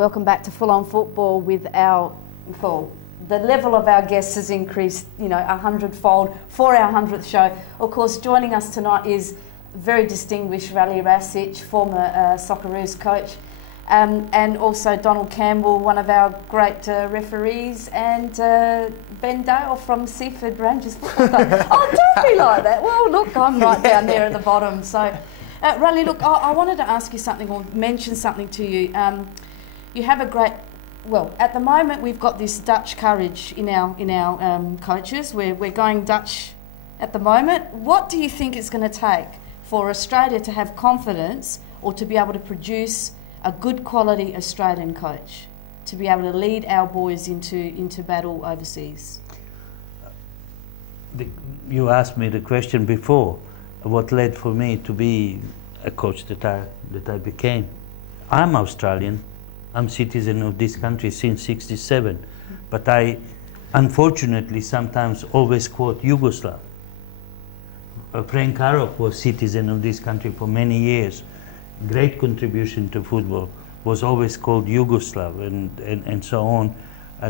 Welcome back to Full On Football with our, well, the level of our guests has increased, you know, 100-fold for our 100th show. Of course, joining us tonight is very distinguished Rale Rasic, former Socceroos coach, and also Donald Campbell, one of our great referees, and Ben Dale from Seaford Rangers Football Club. Oh, don't be like that. Well, look, I'm right down there at the bottom. So, Rale, look, I wanted to ask you something or mention something to you. You have a great, well, at the moment we've got this Dutch courage in our coaches. We're going Dutch at the moment. What do you think it's going to take for Australia to have confidence or to be able to produce a good quality Australian coach to be able to lead our boys into battle overseas? You asked me the question before, what led for me to be a coach that I became. I'm Australian. I'm citizen of this country since '67, but I unfortunately sometimes always quote Yugoslav. Frank Arok was citizen of this country for many years. Great contribution to football, was always called Yugoslav and so on.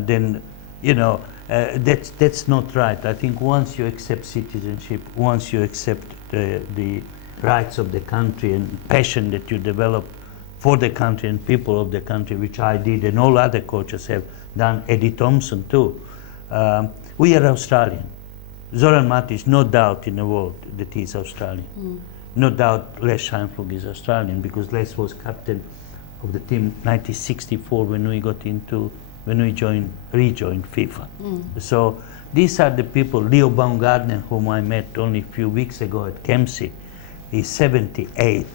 Then, you know, that's not right. I think once you accept citizenship, once you accept the rights of the country and passion that you develop for the country and people of the country, which I did and all other coaches have done, Eddie Thompson too, we are Australian. Zoran Matić, no doubt in the world that he's Australian. No doubt Les Scheinflug is Australian because Les was captain of the team 1964 when we rejoined FIFA. So these are the people. Leo Baumgartner, whom I met only a few weeks ago at Kempsey, he's 78,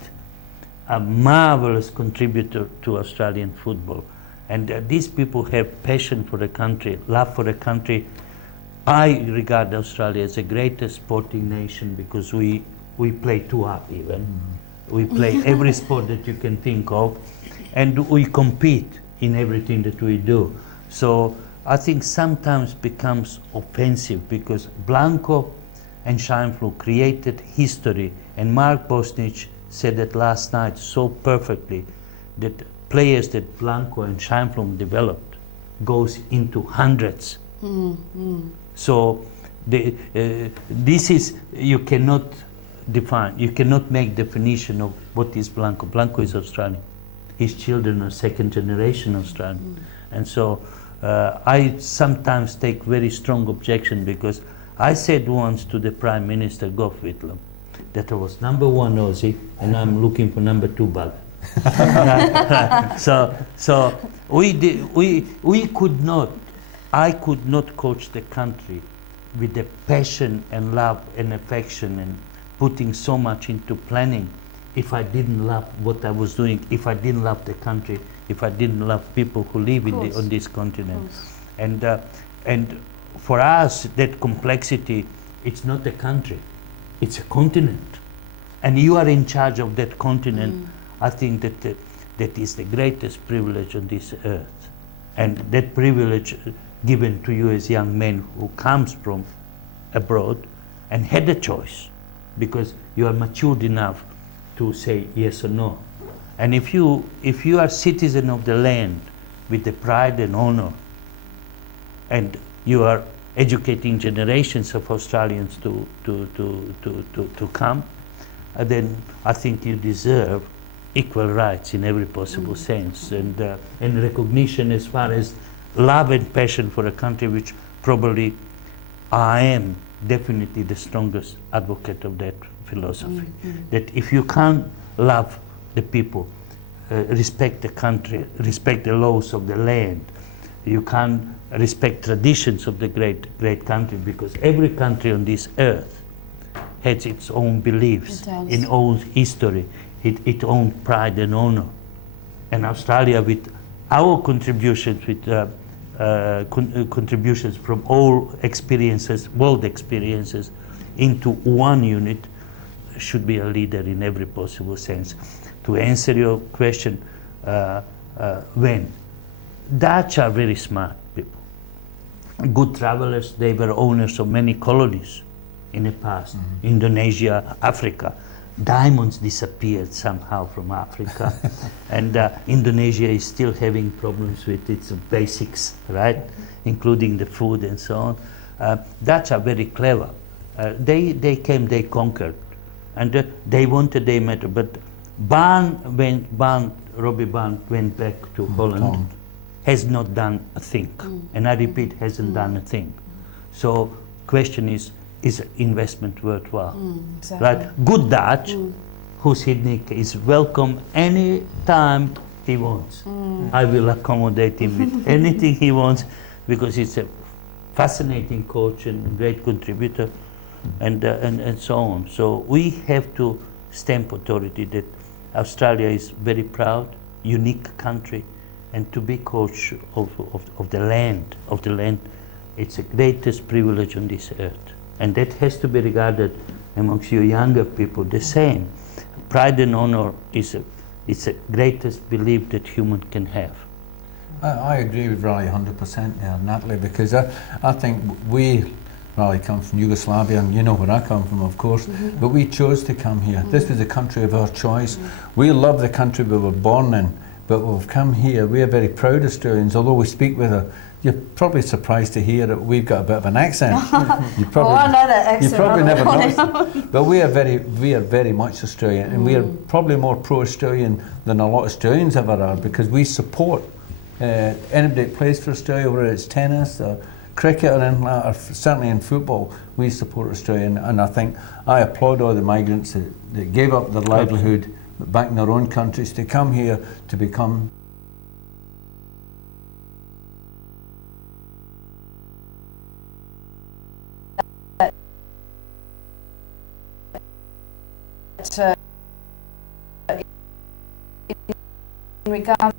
a marvelous contributor to Australian football. And these people have passion for the country, love for the country. I regard Australia as the greatest sporting nation because we play two up even. We play every sport that you can think of, and we compete in everything that we do. So I think sometimes becomes offensive because Blanco and Scheinflug created history, and Mark Bosnich said that last night so perfectly, that players that Blanco and Scheinflug developed goes into hundreds. So this is, you cannot define, you cannot make definition of what is Blanco. Blanco is Australian. His children are second generation Australian. And so I sometimes take very strong objection because I said once to the Prime Minister, Gough Whitlam, that I was #1 Aussie and I'm looking for #2 bugger. So we could not, I could not coach the country with the passion and love and affection and putting so much into planning if I didn't love what I was doing, if I didn't love the country, if I didn't love people who live on this continent. And for us, that complexity, it's not a country, it's a continent. And you are in charge of that continent. I think that that is the greatest privilege on this earth. And that privilege given to you as young men who comes from abroad and had a choice, because you are matured enough to say yes or no. And if you are citizen of the land with the pride and honor, and you are educating generations of Australians to come, then I think you deserve equal rights in every possible sense, and recognition as far as love and passion for a country, which probably I am definitely the strongest advocate of that philosophy. That if you can't love the people, respect the country, respect the laws of the land, you can't respect traditions of the great country, because every country on this earth has its own beliefs, its own history, its own pride and honor. And Australia, with our contributions, with contributions from all experiences, world experiences, into one unit, should be a leader in every possible sense. To answer your question, when Dutch are very smart people, good travelers, they were owners of many colonies in the past, Indonesia, Africa. diamonds disappeared somehow from Africa, and Indonesia is still having problems with its basics, right, including the food and so on. Dutch are very clever. They came, they conquered, and they wanted their matter. But Robbie Baan went back to Holland, has not done a thing, and I repeat, hasn't done a thing. So question is investment worthwhile? Exactly. Right? Good Dutch, who's Hidnik, is welcome any time he wants. I will accommodate him with anything he wants, because he's a fascinating coach and a great contributor, and so on. So we have to stamp authority that Australia is very proud, unique country, and to be coach of the land, it's the greatest privilege on this earth. And that has to be regarded amongst you younger people the same. Pride and honor is the greatest belief that human can have. I agree with Rale 100% there, Natalie, because I think we, Rale comes from Yugoslavia, and you know where I come from, of course, but we chose to come here. This was the country of our choice. We love the country we were born in, but we've come here. We are very proud Australians, although we speak with a, you're probably surprised to hear that we've got a bit of an accent. You probably, I know that accent. You probably never noticed. But we are very much Australian, and we are probably more pro-Australian than a lot of Australians ever are, because we support anybody that plays for Australia, whether it's tennis or cricket or anything like that, or certainly in football, we support Australia. And I think I applaud all the migrants that gave up their livelihood back in their own countries to come here to become in regards